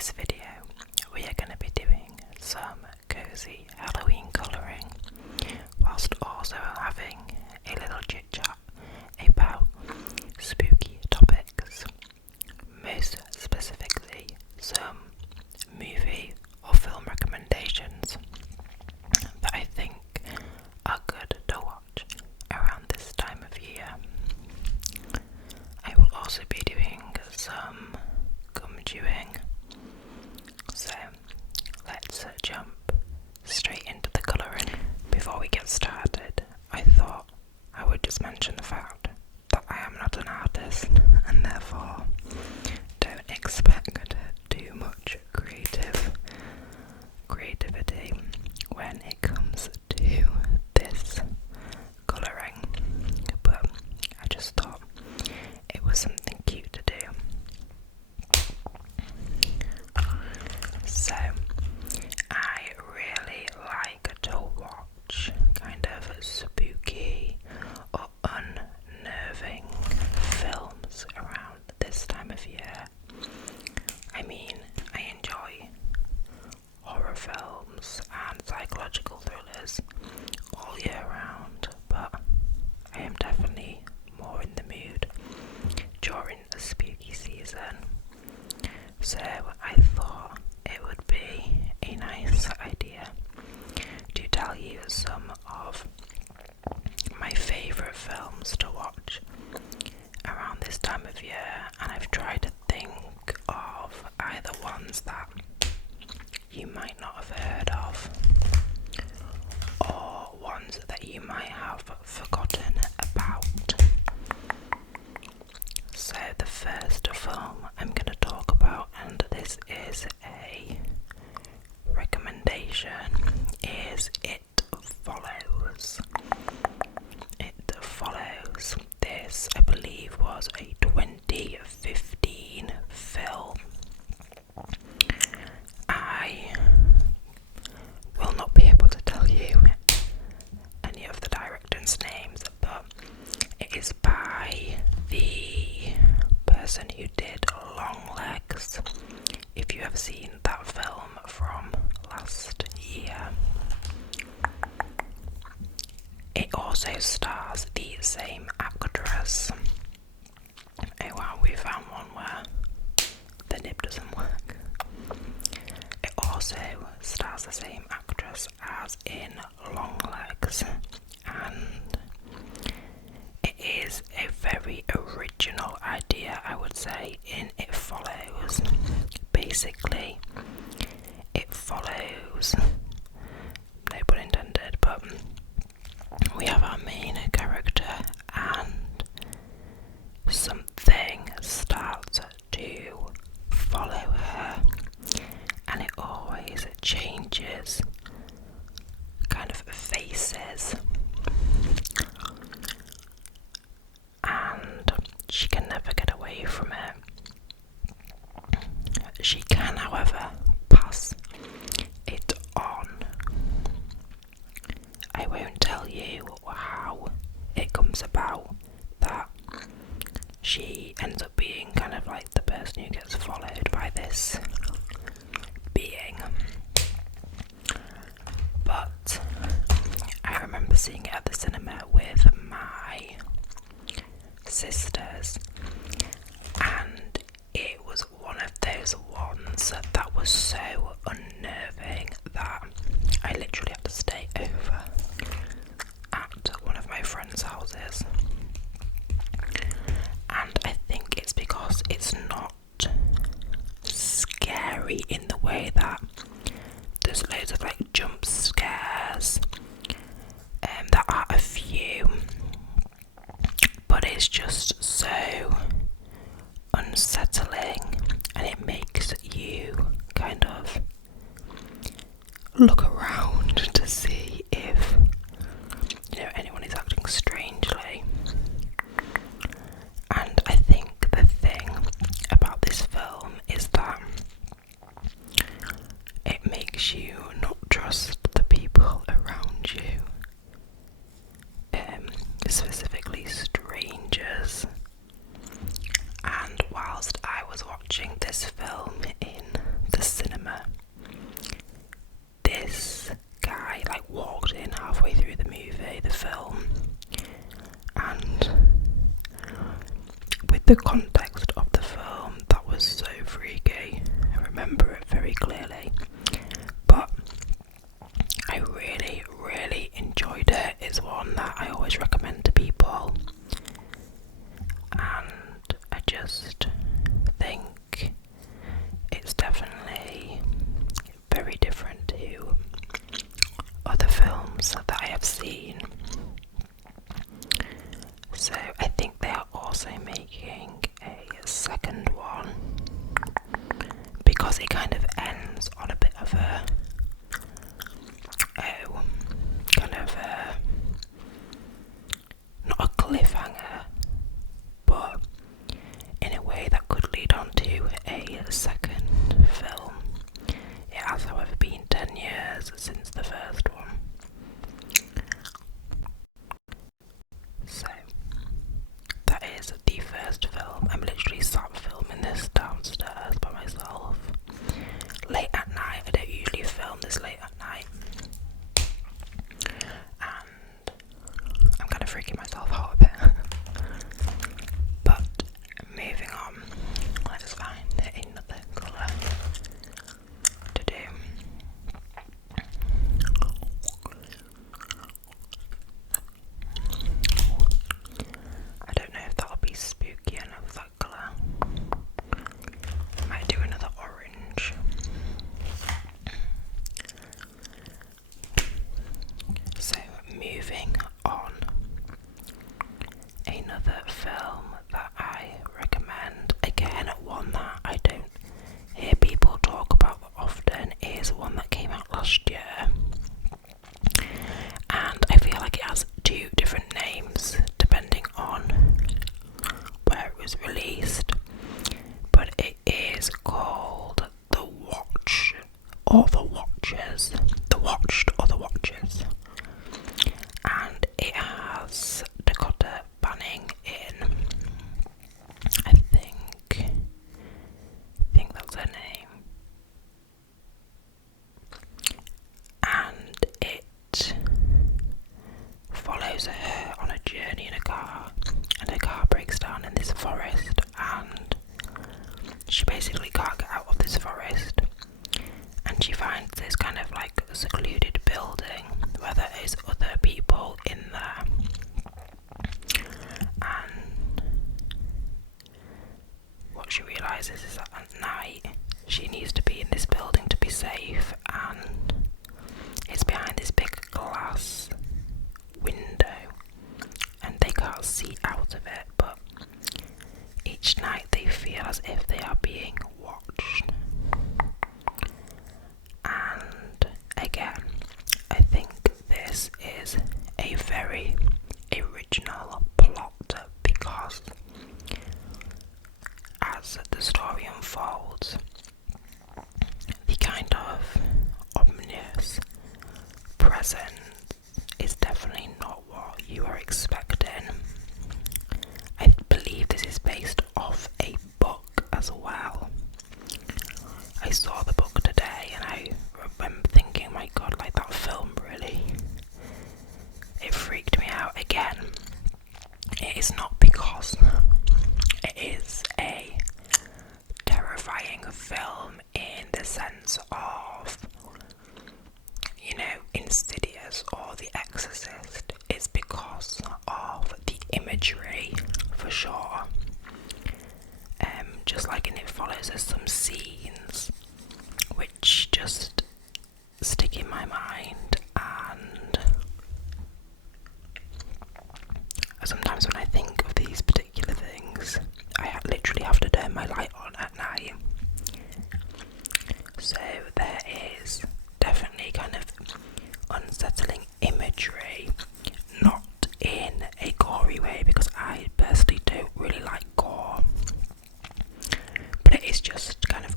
this video we are going to be doing some cosy Halloween colouring whilst also having a little chit chat about spooky topics, most specifically some movie or film recommendations that I think are good to watch around this time of year. I will also be doing some gum chewing, so let's jump straight into the colouring. Before we get started, I thought I would just mention the fact that I am not an artist and therefore don't expect too much creativity when it comes to this colouring, but I just thought it was something cute to do. So I really like to watch kind of spooky or unnerving films around this time of year. I mean, I enjoy horror films and psychological thrillers all year round, but I am definitely more in the mood during the spooky season. So I thought it would be a nice idea to tell you some of my favourite films to watch around this time of year, and I've tried to think of either ones that you might not have heard of or ones that you might have forgotten about. So the first film I'm going to talk about, and this is a recommendation, is It Follows. It Follows. This, I believe, was a 2015 film. I will not be able to tell you any of the directors' names, but it is by the person who did Longlegs, if you have seen that film from last year. It also stars the same actress. Oh wow, we found one where the nib doesn't work. It also stars the same actress as in Longlegs, and it is a very original idea, I would say, in It Follows. Basically, it follows, no pun intended, but we have our main character and something starts to follow her, and it always changes kind of faces, and she can never get away from it. She can, however, pass it on. I won't tell you how it comes about that she ends up being kind of like the person who gets followed by this being. But I remember seeing it at the cinema with my sisters, and it was one of those ones that was so unnerving that I literally had to stay over at one of my friends' houses. And I think it's because it's not scary in the way that there's loads of like jump scares, there are a few, but it's just so unsettling, and it makes you kind of look around to see if anyone is acting strangely. And I think the thing about this film is that it makes you not trust the people around you, specifically strangers. And whilst I was watching this film in the the context of the film, that was so freaky. I remember it very clearly. But I really, really enjoyed it. It's one that I always recommend to people. And I just think it's definitely very different to other films that I have seen. So I think they are also making a second one, because it kind of ends on a bit of a not a cliffhanger, but in a way that could lead on to a second film. It has, however, been 10 years since the first one. So, that is the first film. I'm literally sat filming this downstairs by myself. Late at night. I don't usually film this late at night. And I'm kind of freaking myself out a bit. But moving on, let's find another colour to do. I don't know if that'll be spooky enough, that colour. I might do another orange. So, moving on. Another film that I recommend, again one that I don't hear people talk about often, is one that came out last year. And I feel like it has two different names depending on where it was released. But it is called The Watch or The Watchers. The Watched or The Watchers. And it has Dakota Fanning in. I think that's her name. And it follows her on a journey in a car, and her car breaks down in this forest, and she basically can't get out of this forest, and she finds this kind of like secluded building where there is other people in there, and what she realises is that at night she needs to be in this building to be safe, and it's behind this big glass window and they can't see out of it, but each night they feel as if they are being watched. And again, I think this is a very original plot, because as the story unfolds, the kind of ominous presence is definitely not what you are expecting. I believe this is based off a book as well. I saw the book today and I remember thinking, my god, like that film really, it freaked me out. Again, it is not because it is a terrifying film in the sense of, you know, Insidious or The Exorcist. It's because of the imagery, for sure. Just like in It Follows, there's some scenes which just stick in my mind, and sometimes when I think of these particular things, I literally have to turn my light on at night. So there is definitely kind of unsettling imagery, not in a gory way, because I personally don't really like gore, but it is just kind of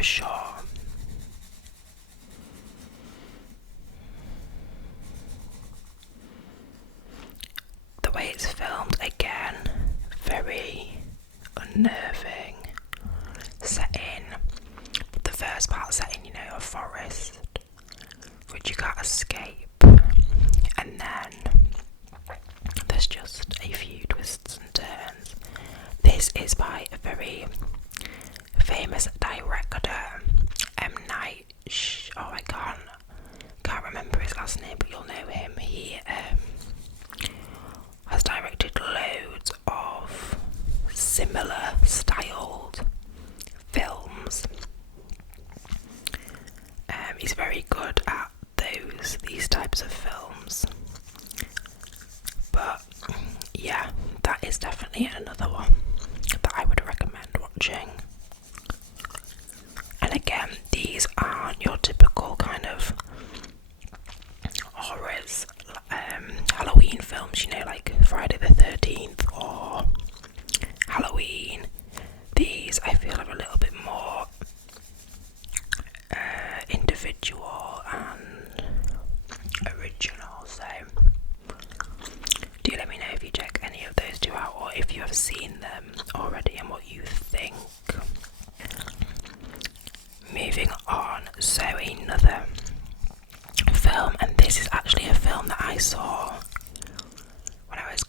for sure. The way it's filmed, again, very unnerving. The first part set in, a forest, which you can't escape, and then there's just a few twists and turns. This is by a very famous director, M. Night. I can't remember his last name, but you'll know him. He has directed loads of similar styled films. He's very good at these types of films. But yeah, that is definitely another one that I would recommend watching. And again, these aren't your typical kind of horrors, Halloween films, like Friday the 13th or Halloween. These I feel are a little bit more individual and original, so do let me know if you check any of those two out, or if you have seen them already and what you think. Moving on, so another film, and this is actually a film that I saw when I was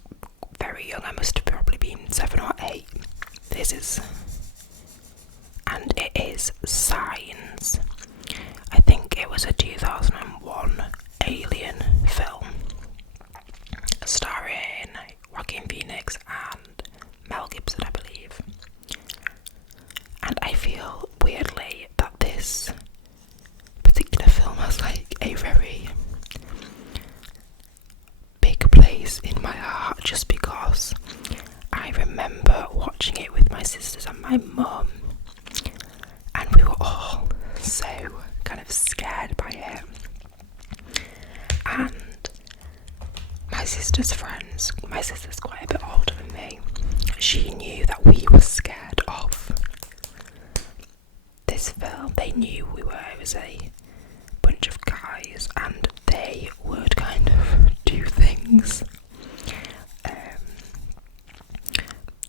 very young. I must have probably been 7 or 8. And it is Signs. I think it was a 2001 Alien film, starring Joaquin Phoenix and Mel Gibson, I believe. And I feel weirdly that this particular film has a very big place in my heart, just because I remember watching it with my sisters and my mum, and we were all so kind of scared by it. And my sister's friends, my sister's quite a bit older than me, she knew that we were scared of this film. They knew it was a bunch of guys, and they would kind of do things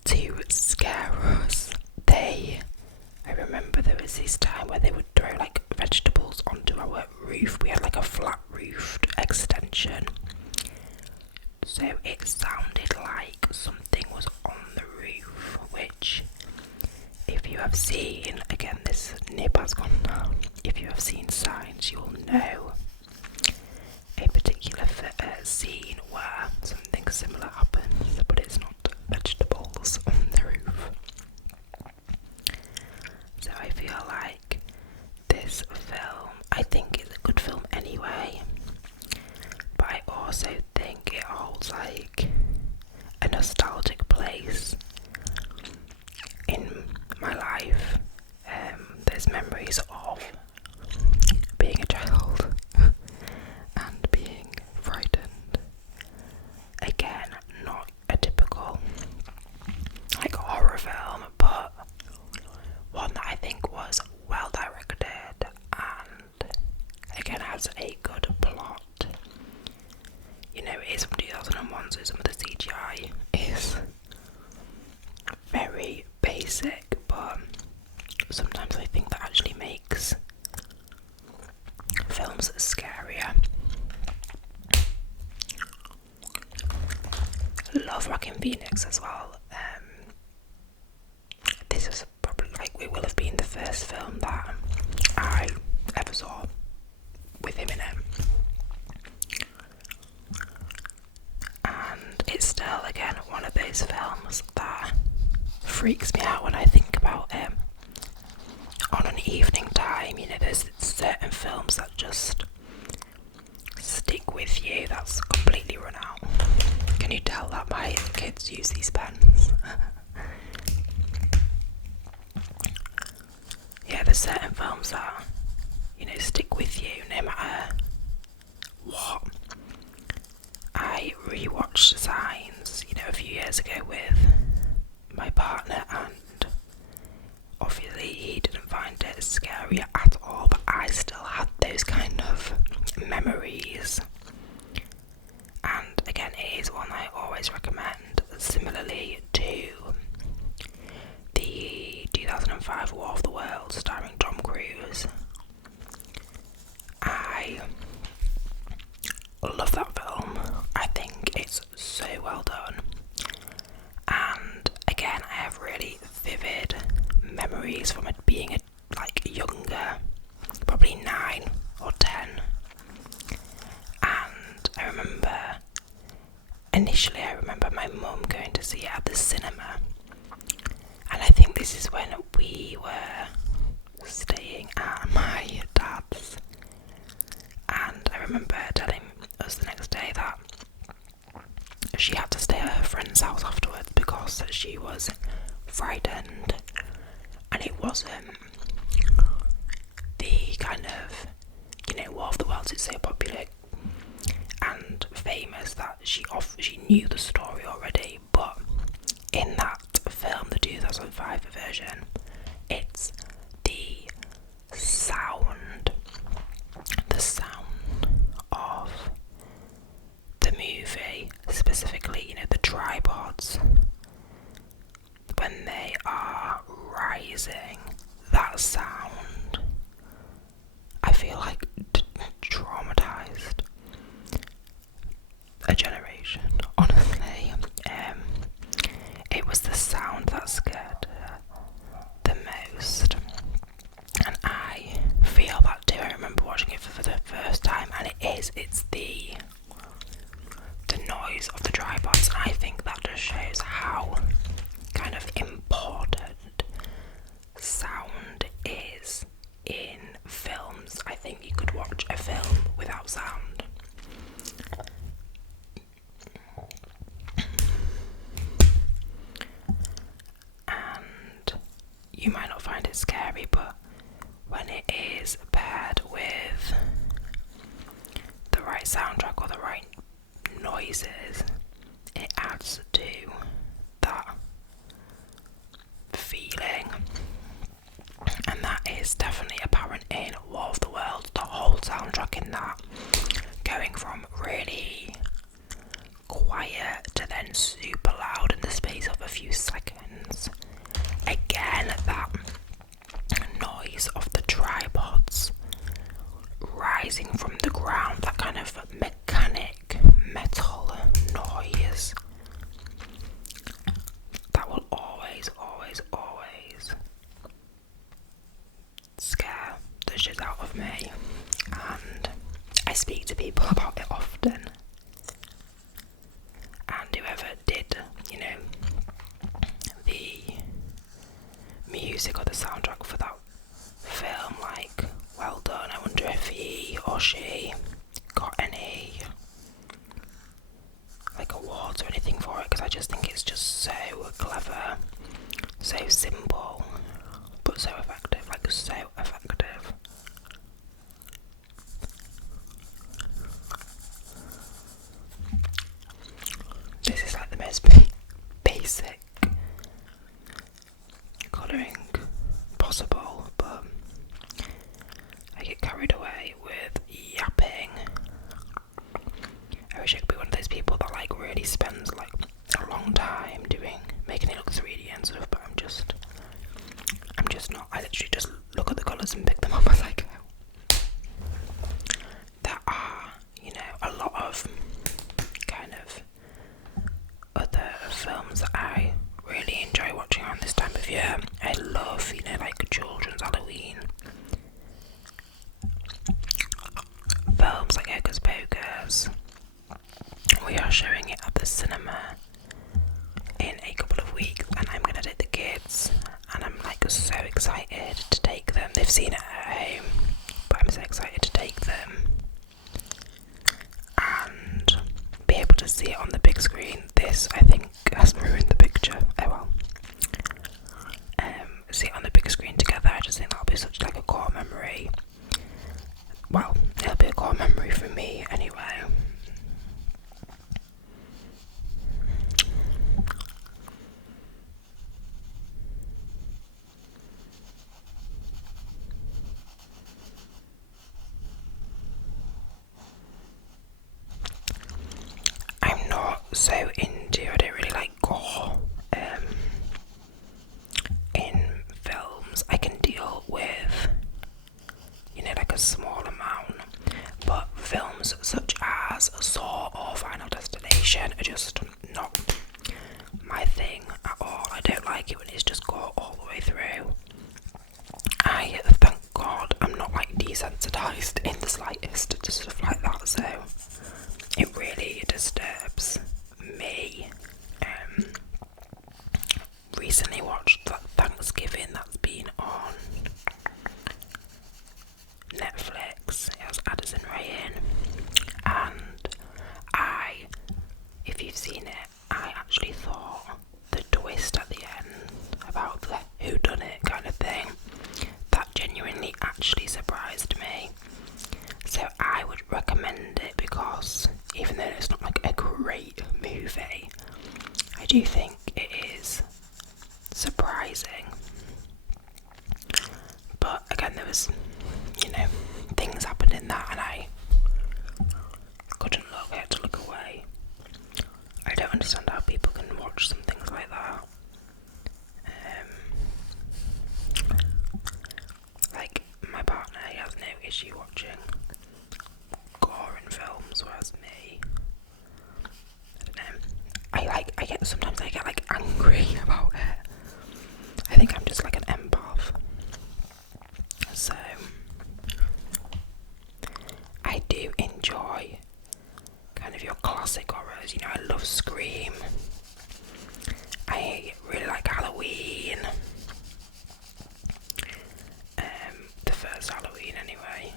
to scare us. I remember there was this time where they would throw vegetables onto our roof. We had a flat roofed extension, so it sounded like something was on the roof, which, if you have seen, again this nib has gone down, if you have seen Signs, you'll know a particular scene where something similar happens, but it's not vegetables on the roof. So I feel like this film, I think it's a good film anyway, but I also think it holds a nostalgic place in my life. There's memories of being a child and being frightened. Again, not a typical horror film, but one that I think was well directed and again has a good plot. It is from 2001, so some of the CGI is very basic, but sometimes I think that actually makes films scarier. Love Joaquin Phoenix as well. This was probably it will have been the first film that I ever saw with him in it, and it's still again one of those films that freaks me out when I think about him. On an evening time, there's certain films that just stick with you. That's completely run out. Can you tell that my kids use these pens? Yeah, there's certain films that, stick with you no matter what. I rewatched Signs, a few years ago with my partner, and obviously he didn't find it scary area at all, but I still had those kind of memories. And again, it is one I always recommend. Similarly to the 2005 War of the Worlds starring Tom Cruise, I love that film. I think it's so well done. And again, I have really vivid memories from it being younger, probably 9 or 10. And I remember my mum going to see it at the cinema. And I think this is when we were staying at my dad's. And I remember telling us the next day that she had to stay at her friend's house afterwards because she was frightened. And it wasn't the kind of, War of the Worlds is so popular and famous that she knew the story already, but in that film, the 2005 version, it's the sound of the movie, specifically, the tripods, when they are rising, that sound, I feel like traumatized a generation, honestly. It was the sound that scared her the most, and I feel that too. I remember watching it for the first time, and it's the noise of the tripods, and I think that just shows how kind of important sound is in films. I think you could watch a film without sound. And you might not find it scary, but when it is paired with the right soundtrack or the right noises, it adds to that feeling. And that is definitely apparent in War of the Worlds. The whole soundtrack in that, going from really quiet to then super loud in the space of a few seconds. Again, that noise of the tripods rising from the ground, that kind of mechanic metal noise, that will always scare the shit out of me. And I speak to people about it often, and whoever did, the music or the soundtrack for that film, well done. I wonder if he or she got any awards or anything for it, because I just think it's just so clever, so simple, but so effective, so effective. This is the most basic colouring possible, but I get carried away with yapping. I wish I could be one of those people that really spends a long time making it look 3D and stuff, but I'm just not. I literally just look at the colours and pick them up as I go. There are, a lot of kind of other films that I really enjoy watching around this time of year. I love, children's Halloween films like Hocus Pocus. We are showing it at the cinema in a couple of weeks, and I'm gonna take the kids, and I'm so excited to take them. They've seen it at home, but I'm so excited to take them and be able to see it on the big screen. This, I think, has ruined the picture. Oh well. See it on the big screen together. I just think that'll be such a core memory. Well, it'll be a core memory for me anyway. so into. I don't really like gore in films. I can deal with, like a small amount, but films such as Saw or Final Destination are just not my thing at all. I don't like it when it's just gore all the way through. I thank God I'm not like desensitized in the slightest to stuff like that, so it really disturbs me. Recently watched that Thanksgiving that's been on Netflix. It was Addison Rae in, and if you've seen it, I actually thought the twist at the end about the whodunit kind of thing, that genuinely actually surprised me. So I would recommend it because even though it's not like a great movie, I do think it is surprising. But again, there was, things happened in that and I couldn't look, I had to look away. I don't understand how people can watch some things like that. Like, my partner, he has no issue watching gore in films, whereas me, I don't know. Sometimes I get like angry about it. I think I'm just like an empath. So I do enjoy kind of your classic horrors. I love Scream. I really like Halloween. The first Halloween anyway.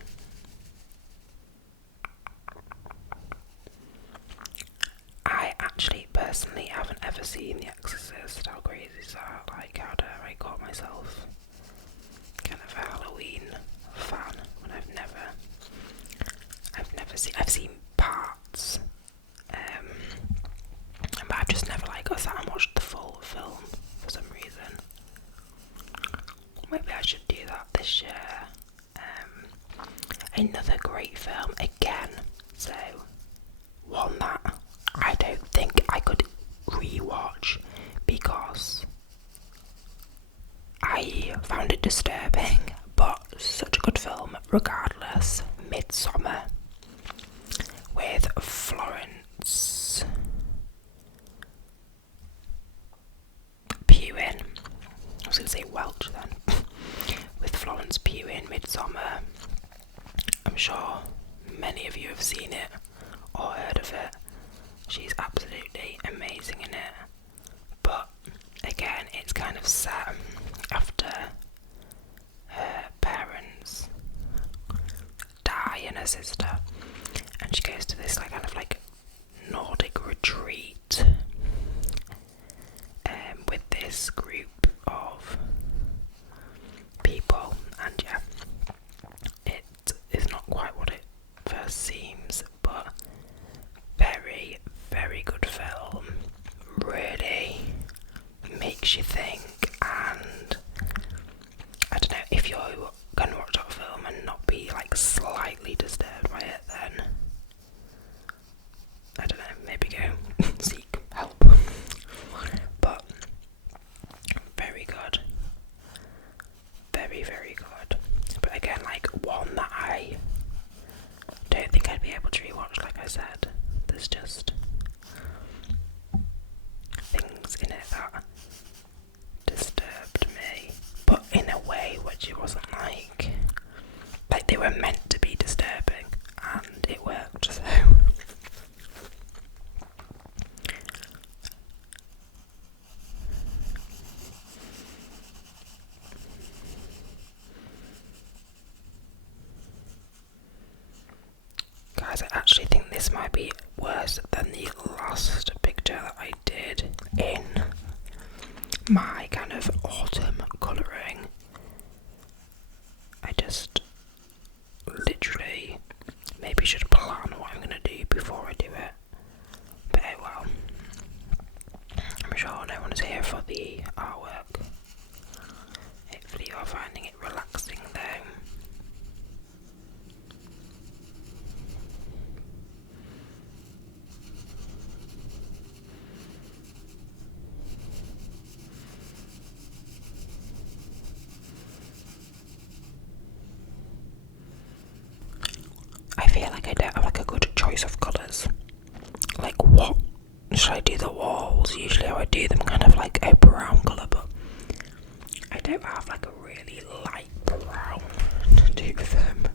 I actually personally haven't ever seen The Exorcist. How crazy is that? Like, how dare I call myself kind of a Halloween fan when I've never I've seen parts, but I've just never sat and watched the full film for some reason. Maybe I should do that this year. Another great film again, so one that I don't think I could rewatch because I found it disturbing, but such a good film regardless. Midsummer with Florence Pugh in. I was going to say Welch then. With Florence Pugh in Midsummer. I'm sure many of you have seen it or heard of it. She's absolutely amazing in it. But again, it's kind of set after her parents die and her sister, and she goes to this kind of Nordic retreat with this group of people, and yeah, it is not quite what it first seems, but very, very good film. Really makes you think, and I don't know, if you're gonna watch that film and not be slightly disturbed by it, then I don't know, maybe go seek help. But very good, very, very good. But again, one that I don't think I'd be able to rewatch. Like I said, there's just things in it that disturbed me, but in a way which it wasn't like they were meant to be disturbing, and it worked. So guys, I actually think this might be worse than the last picture that I did in my kind of autumn colouring. I just literally maybe should plan what I'm going to do before I do it. But oh well. I'm sure no one's here for the artwork. Hopefully you're finding it relaxing though. choice of colours. Like, what should I do the walls? Usually I would do them kind of like a brown colour, but I don't have like a really light brown to do them.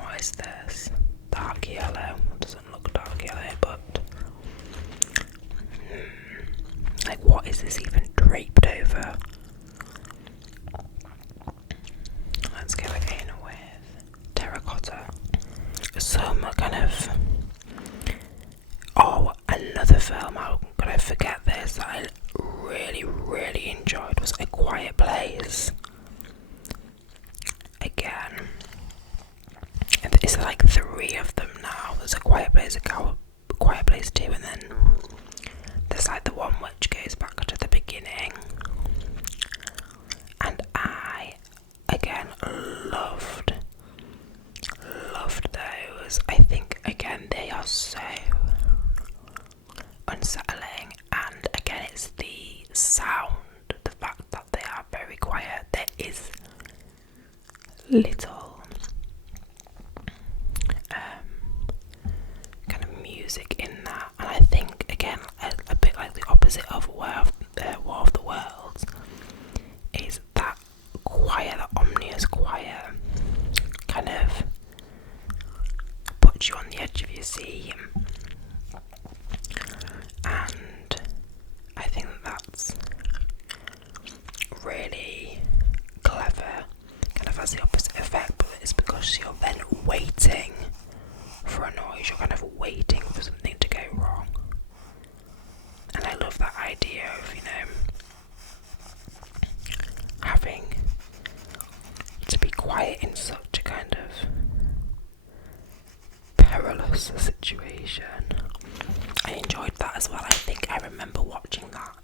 What is this? Dark yellow. Doesn't look dark yellow, but like, what is this even draped over? Let's go again with terracotta. Some kind of, oh, another film, how could I forget this, that I really enjoyed was A Quiet Place. Again, it's like 3 of them now. There's A Quiet Place, A Quiet Place 2, and then there's like the one which goes back to the beginning. And I, again, loved those. I think, again, they are so unsettling, and again, it's the sound, the fact that they are very quiet. There is little kind of music in that, and I think, again, a bit like the opposite of War of the Worlds, is that quiet, that ominous quiet, kind of puts you on the edge of your seat. And I think that's really clever, kind of has the opposite effect, but it's because you're then waiting for a noise, you're kind of waiting for something to go wrong. And I love that idea of, having to be quiet in such a kind of perilous situation. I enjoyed that as well. I think I remember watching that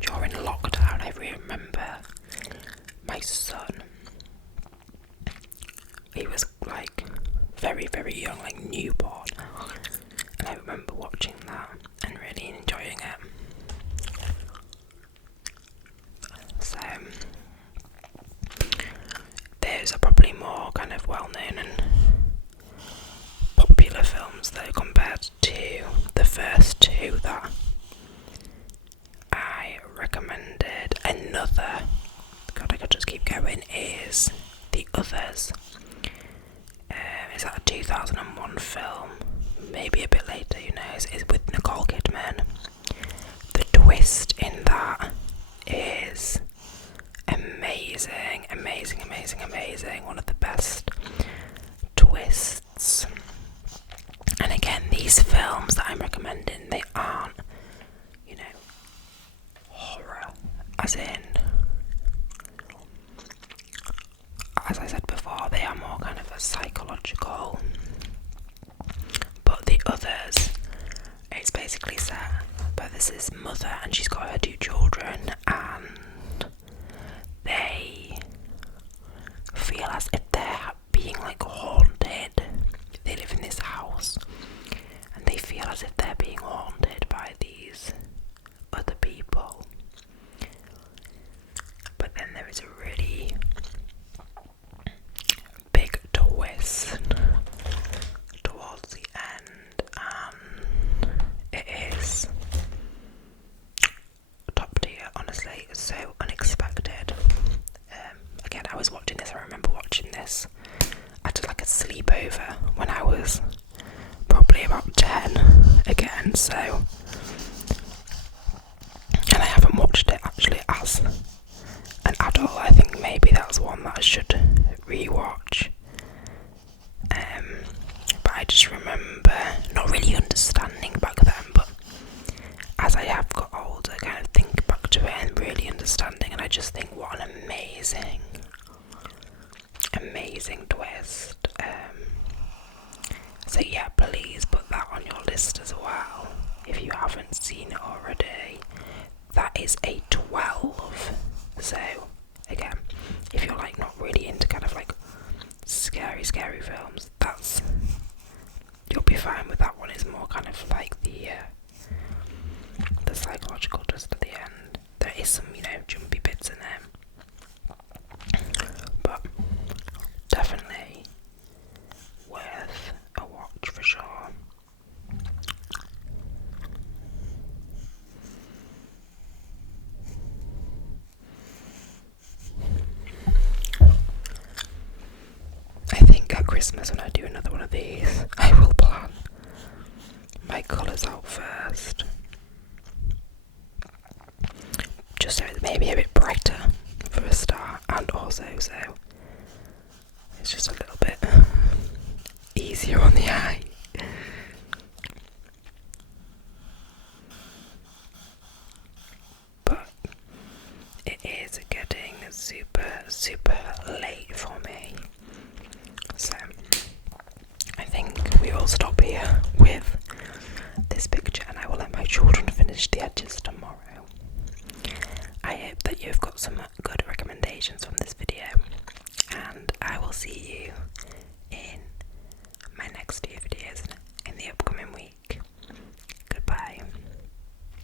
during lockdown. I remember my son, he was like very young, like newborn, and I remember watching that and really enjoying it. So those are probably more kind of well known and popular films though, compared to the first 2 that I recommended. Another, God, I could just keep going, is The Others. Is that a 2001 film? Maybe a bit later, who knows? It's with Nicole Kidman. The twist in that is amazing. One of the best twists. And again, these films that I'm recommending, they aren't, horror, as I said before, they are more kind of a psychological. But The Others, it's basically set by this mother, and she's got her 2 children, and they feel as if they're being like haunted. They live in this house, and they feel as if they're being haunted by these other people. But then there is a really big twist towards the end, and it is top tier, honestly. So unexpected. Again, I was watching this, I remember watching this at like a sleepover when I was probably about 10 again, so, and I haven't watched it actually as an adult. I think maybe that's one that I should rewatch. But I just remember not really understanding back then, but as I have got older, kind of think back to it and really understanding, and I just think what an amazing twist. So yeah, please put that on your list as well if you haven't seen it already. That is a 12. So again, if you're like not really into kind of like scary films, you'll be fine with that one. It's more kind of like the psychological twist at the end. There is some, jumpy bits in there, but definitely Christmas when I do another one of these, I will plan my colours out first. Just so it's maybe a bit brighter for a start, and also so it's just a little bit easier on the eye. But it is getting super late for me, so I think we will stop here with this picture, and I will let my children finish the edges tomorrow.